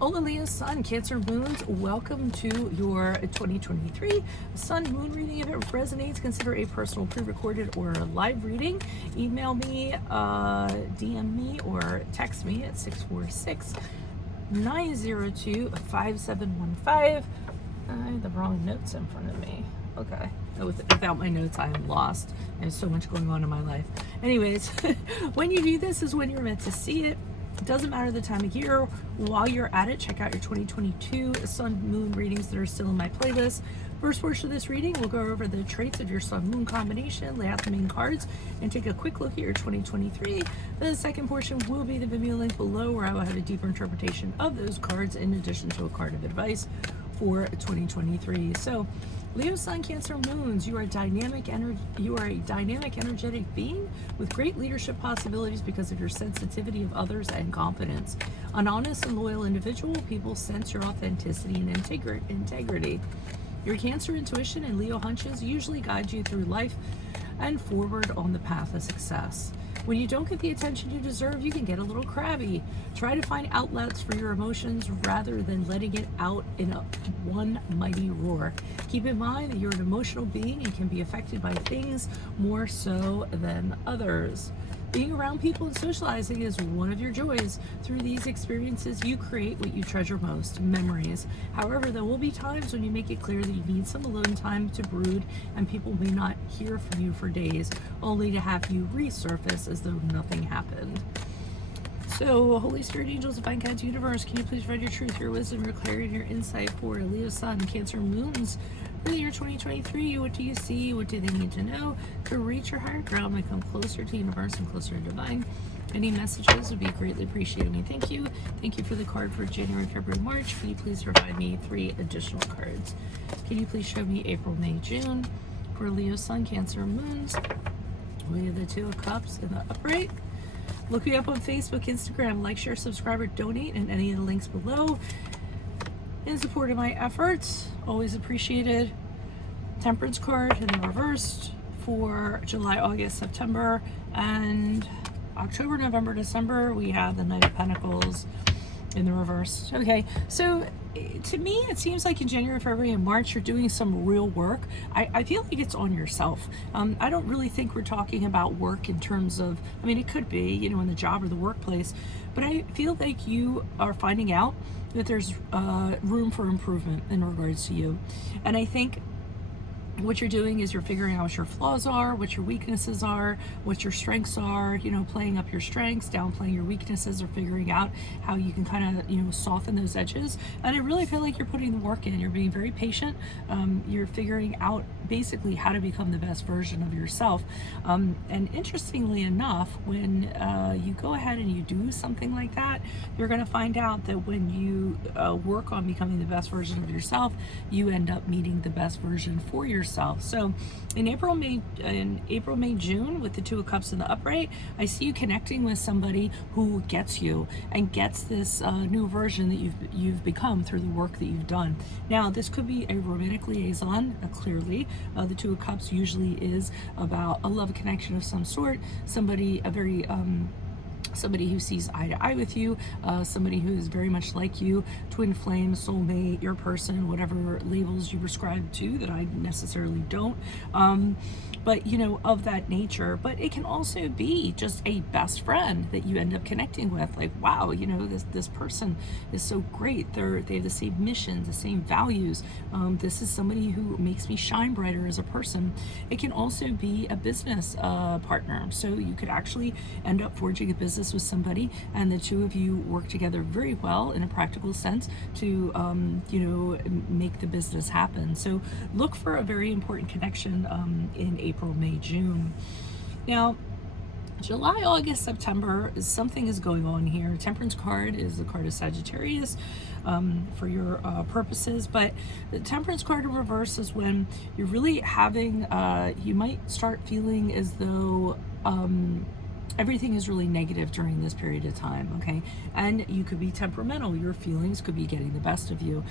Hola Leo, Sun, Cancer, Moons. Welcome to your 2023 Sun Moon reading. If it resonates, consider a personal pre-recorded or live reading. Email me, DM me, or text me at 646-902-5715. I have the wrong notes in front of me. Okay. Without my notes, I am lost. I have so much going on in my life. Anyways, when you do this is when you're meant to see it. It doesn't matter the time of year. While you're at it, check out your 2022 Sun Moon readings that are still in my playlist. First portion of this reading, we'll go over the traits of your Sun Moon combination, lay out the main cards, and take a quick look at your 2023. The second portion will be the Vimeo link below, where I will have a deeper interpretation of those cards in addition to a card of advice for 2023. So, Leo, Sun, Cancer, Moons, you are a dynamic, energetic being with great leadership possibilities because of your sensitivity of others and confidence. An honest and loyal individual, people sense your authenticity and integrity. Your Cancer intuition and Leo hunches usually guide you through life and forward on the path of success. When you don't get the attention you deserve, you can get a little crabby. Try to find outlets for your emotions rather than letting it out in one mighty roar. Keep in mind that you're an emotional being and can be affected by things more so than others. Being around people and socializing is one of your joys. Through these experiences, you create what you treasure most, memories. However, there will be times when you make it clear that you need some alone time to brood, and people may not hear from you for days, only to have you resurface as though nothing happened. So, Holy Spirit, angels, divine guides, universe, can you please provide your truth, your wisdom, your clarity, and your insight for Leo, Sun, Cancer, Moons for the year 2023? What do you see? What do they need to know to reach your higher ground, become closer to universe and closer to divine? Any messages would be greatly appreciated. Thank you. Thank you for the card for January, February, March. Can you please provide me 3 additional cards? Can you please show me April, May, June for Leo, Sun, Cancer, Moons? We have the 2 of Cups in the upright. Look me up on Facebook, Instagram, like, share, subscribe, or donate, and any of the links below. In support of my efforts, always appreciated. Temperance card in the reversed for July, August, September, and October, November, December. We have the Knight of Pentacles in the reverse. Okay, so to me, it seems like in January, February, and March, you're doing some real work. I feel like it's on yourself. I don't really think we're talking about work in terms of, I mean, it could be, you know, in the job or the workplace, but I feel like you are finding out that there's room for improvement in regards to you. And I think what you're doing is you're figuring out what your flaws are, what your weaknesses are, what your strengths are, you know, playing up your strengths, downplaying your weaknesses, or figuring out how you can kind of, you know, soften those edges. And I really feel like you're putting the work in. You're being very patient. You're figuring out basically how to become the best version of yourself. And interestingly enough, when you go ahead and you do something like that, you're going to find out that when you work on becoming the best version of yourself, you end up meeting the best version for yourself. So in April, May, June, with the 2 of Cups in the upright, I see you connecting with somebody who gets you and gets this new version that you've become through the work that you've done. Now, this could be a romantic liaison, clearly. The 2 of Cups usually is about a love connection of some sort, somebody who sees eye to eye with you, somebody who is very much like you, twin flame, soulmate, your person, whatever labels you prescribe to that I necessarily don't. But, you know, of that nature. But it can also be just a best friend that you end up connecting with. Like, wow, you know, this person is so great. They have the same missions, the same values. This is somebody who makes me shine brighter as a person. It can also be a business partner. So you could actually end up forging a business with somebody, and the 2 of you work together very well in a practical sense to, you know, make the business happen. So look for a very important connection in April, May, June. Now, July, August, September, something is going on here. Temperance card is the card of Sagittarius for your purposes, but the Temperance card in reverse is when you're really having, you might start feeling as though everything is really negative during this period of time, okay? And you could be temperamental. Your feelings could be getting the best of you.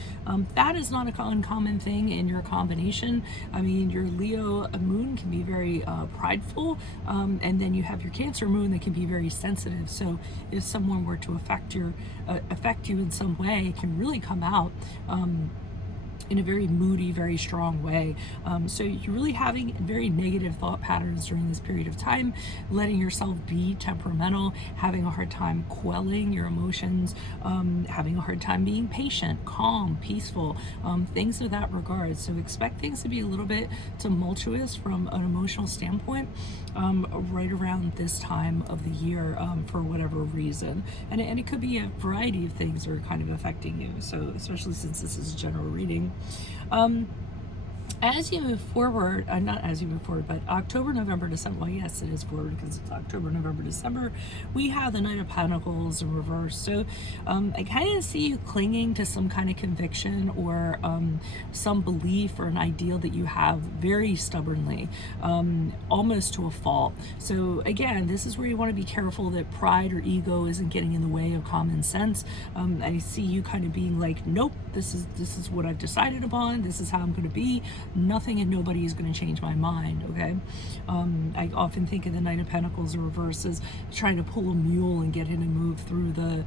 That is not an uncommon thing in your combination. I mean, your Leo moon can be very prideful, and then you have your Cancer moon that can be very sensitive. So if someone were to affect you in some way, it can really come out in a very moody, very strong way. So you're really having very negative thought patterns during this period of time, letting yourself be temperamental, having a hard time quelling your emotions, having a hard time being patient, calm, peaceful, things of that regard. So expect things to be a little bit tumultuous from an emotional standpoint right around this time of the year for whatever reason. And it could be a variety of things that are kind of affecting you. So especially since this is a general reading. As you move forward, not as you move forward, but October, November, December, well, yes, it is forward because it's October, November, December, we have the Knight of Pentacles in reverse. So I kind of see you clinging to some kind of conviction or some belief or an ideal that you have very stubbornly, almost to a fault. So again, this is where you want to be careful that pride or ego isn't getting in the way of common sense. I see you kind of being like, nope, this is what I've decided upon. This is how I'm going to be. Nothing and nobody is going to change my mind, okay? I often think of the Knight of Pentacles in reverse as trying to pull a mule and get him to move through the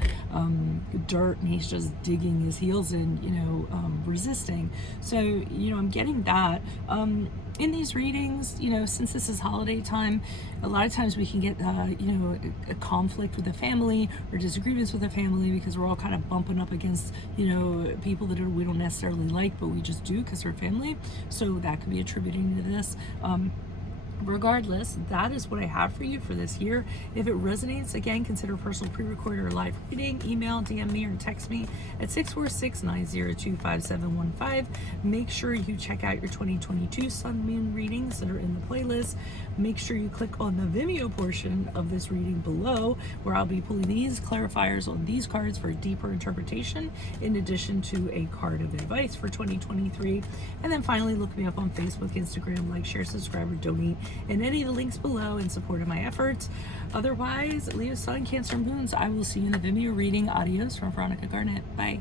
dirt, and he's just digging his heels in, resisting. So, I'm getting that. In these readings, since this is holiday time, a lot of times we can get, a conflict with a family or disagreements with a family because we're all kind of bumping up against, people that we don't necessarily like, but we just do because they're family. So that could be attributing to this. Regardless, that is what I have for you for this year. If it resonates, again, consider personal pre-recorded or live reading. Email, DM me, or text me at 646-902-5715. Make sure you check out your 2022 Sun Moon readings that are in the playlist. Make sure you click on the Vimeo portion of this reading below, where I'll be pulling these clarifiers on these cards for a deeper interpretation, in addition to a card of advice for 2023. And then finally, look me up on Facebook, Instagram, like, share, subscribe, or donate and any of the links below in support of my efforts. Otherwise, Leo, Sun, Cancer, Moons, I will see you in the Vimeo reading. Adios from Veronica Garnet. Bye.